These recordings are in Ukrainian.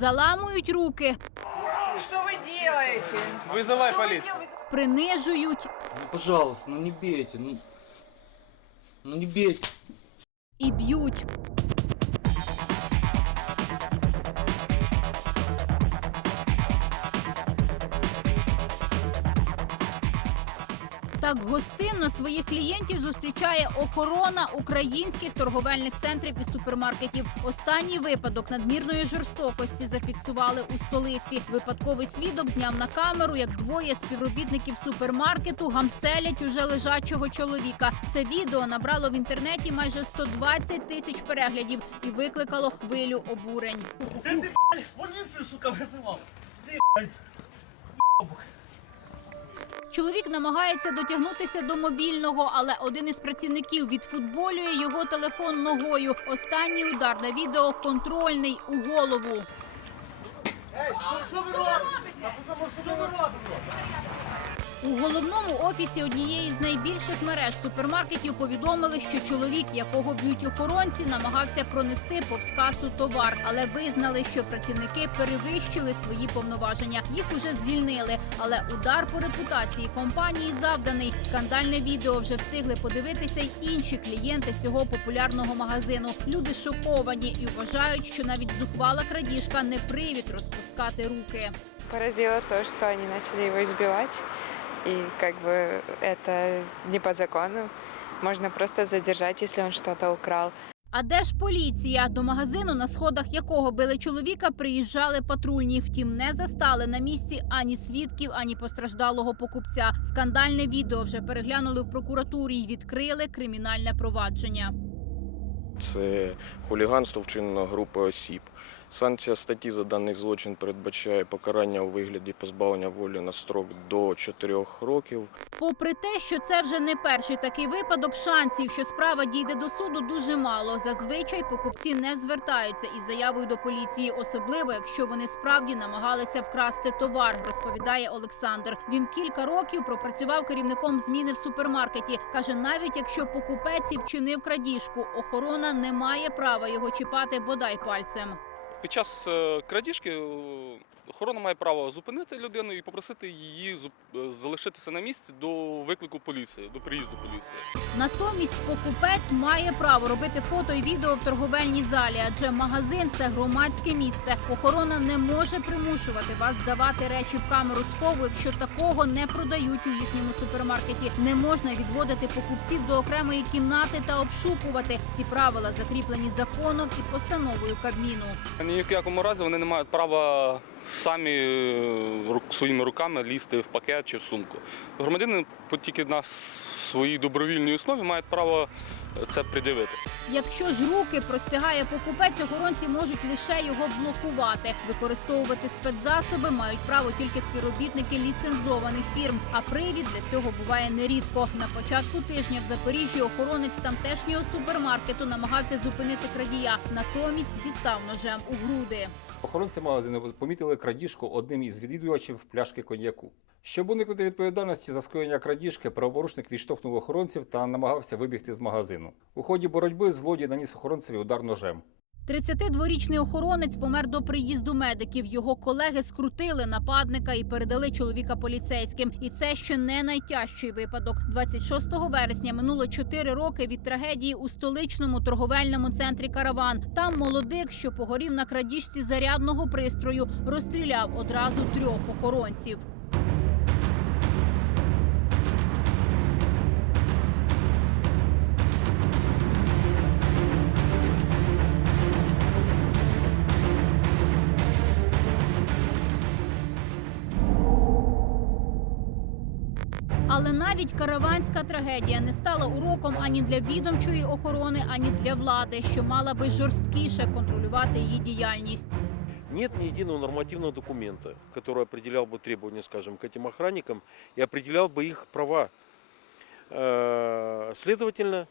заламують руки, Что вы делаете? Вызывай Что вы полицию. делаете? принижують Ну, пожалуйста, ну не бейте, ну, ну не бейте. і б'ють. Так гостинно своїх клієнтів зустрічає охорона українських торговельних центрів і супермаркетів. Останній випадок надмірної жорстокості зафіксували у столиці. Випадковий свідок зняв на камеру, як двоє співробітників супермаркету гамселять уже лежачого чоловіка. Це відео набрало в інтернеті майже 120 тисяч переглядів і викликало хвилю обурень. Полицию, сука, вызывал. Чоловік намагається дотягнутися до мобільного, але один із працівників відфутболює його телефон ногою. Останній удар на відео контрольний у голову. У головному офісі однієї з найбільших мереж супермаркетів повідомили, що чоловік, якого б'ють охоронці, намагався пронести повз касу товар, але визнали, що працівники перевищили свої повноваження. Їх уже звільнили. Але удар по репутації компанії завданий. Скандальне відео вже встигли подивитися й інші клієнти цього популярного магазину. Люди шоковані і вважають, що навіть зухвала крадіжка не привід розпускати руки. Поразило то, что они начали его избивать. И как бы это не по закону. Можно просто задержать, если он что-то украл. А де ж поліція? До магазину, на сходах якого били чоловіка, приїжджали патрульні. Втім, не застали на місці ані свідків, ані постраждалого покупця. Скандальне відео вже переглянули в прокуратурі й відкрили кримінальне провадження. Це хуліганство вчинено групою осіб. Санкція статті за даний злочин передбачає покарання у вигляді позбавлення волі на строк до 4 років. Попри те, що це вже не перший такий випадок, шансів, що справа дійде до суду, дуже мало. Зазвичай покупці не звертаються із заявою до поліції, особливо якщо вони справді намагалися вкрасти товар, розповідає Олександр. Він кілька років пропрацював керівником зміни в супермаркеті. каже, навіть якщо покупець і вчинив крадіжку, охорона не має права його чіпати бодай пальцем. Під час е, крадіжки е, охорона має право зупинити людину і попросити її е, залишитися на місці до виклику поліції, до приїзду поліції. Натомість покупець має право робити фото і відео в торговельній залі, адже магазин це громадське місце. Охорона не може примушувати вас здавати речі в камеру схову, якщо такого не продають у їхньому супермаркеті. Не можна відводити покупців до окремої кімнати та обшукувати. Ці правила закріплені законом і постановою Кабміну. Ні в якому разі вони не мають права самі е, своїми руками лізти в пакет чи в сумку. Громадяни тільки на своїй добровільній основі мають право це пред'явити. Якщо ж руки простягає покупець, охоронці можуть лише його блокувати. Використовувати спецзасоби мають право тільки співробітники ліцензованих фірм. А привід для цього буває нерідко. На початку тижня в Запоріжжі охоронець тамтешнього супермаркету намагався зупинити крадія. Натомість дістав ножем у груди. Охоронці магазину помітили крадіжку одним із відвідувачів пляшки коньяку. Щоб уникнути відповідальності за скоєння крадіжки, правопорушник відштовхнув охоронців та намагався вибігти з магазину. У ході боротьби злодій наніс охоронцеві удар ножем. 32-річний охоронець помер до приїзду медиків. Його колеги скрутили нападника і передали чоловіка поліцейським. І це ще не найтяжчий випадок. 26 вересня минуло 4 роки від трагедії у столичному торговельному центрі Караван. Там молодик, що погорів на крадіжці зарядного пристрою, розстріляв одразу трьох охоронців. Але навіть караванська трагедія не стала уроком ані для відомчої охорони, ані для влади, що мала би жорсткіше контролювати її діяльність. Нет ни единого нормативного документа, который определял бы требования, скажем, к этим охранникам и определял бы их права. Э, Следовательно,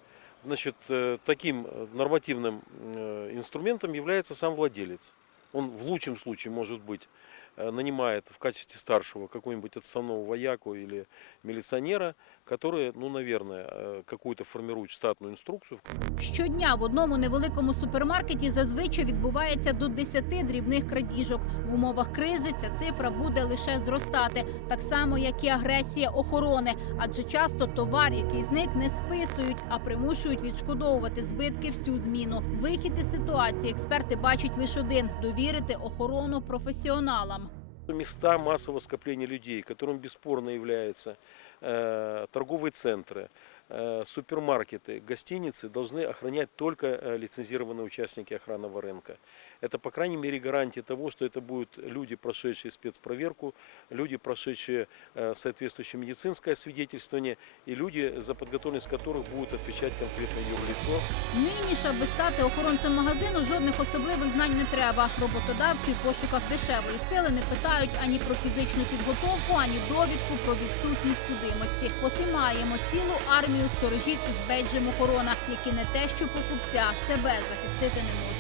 значит, э, таким э, нормативным э, инструментом является сам владелец. Он в лучшем случае, может быть, э, нанимает в качестве старшего какого-нибудь отставного вояку или милиционера, которые, ну, наверное, э, какую-то формируют штатную инструкцию, Щодня в одному невеликому супермаркеті зазвичай відбувається до 10 дрібних крадіжок. В умовах кризи ця цифра буде лише зростати, так само як і агресія охорони. Адже часто товар, який зник, не списують, а примушують відшкодовувати збитки всю зміну. Вихід із ситуації експерти бачать лише один: довірити охорону професіоналам. места массового скопления людей, которым бесспорно являются э, торговые центры, э, супермаркеты, гостиницы, должны охранять только э, лицензированные участники охранного рынка. Это, по крайней мере, гарантия того, что это будут люди, прошедшие спецпроверку, люди, прошедшие э, соответствующее медицинское свидетельствование, и люди, за подготовленность которых будет отвечать конкретно юрлицо. Нині ж, аби стати охоронцем магазину, жодних особливих знань не треба. Роботодавці в пошуках дешевої сили не питають ані про фізичну підготовку, ані довідку про відсутність судимості. От і маємо цілу армію сторожів із бейджем охорона, які не те, що покупця себе захистити не можуть.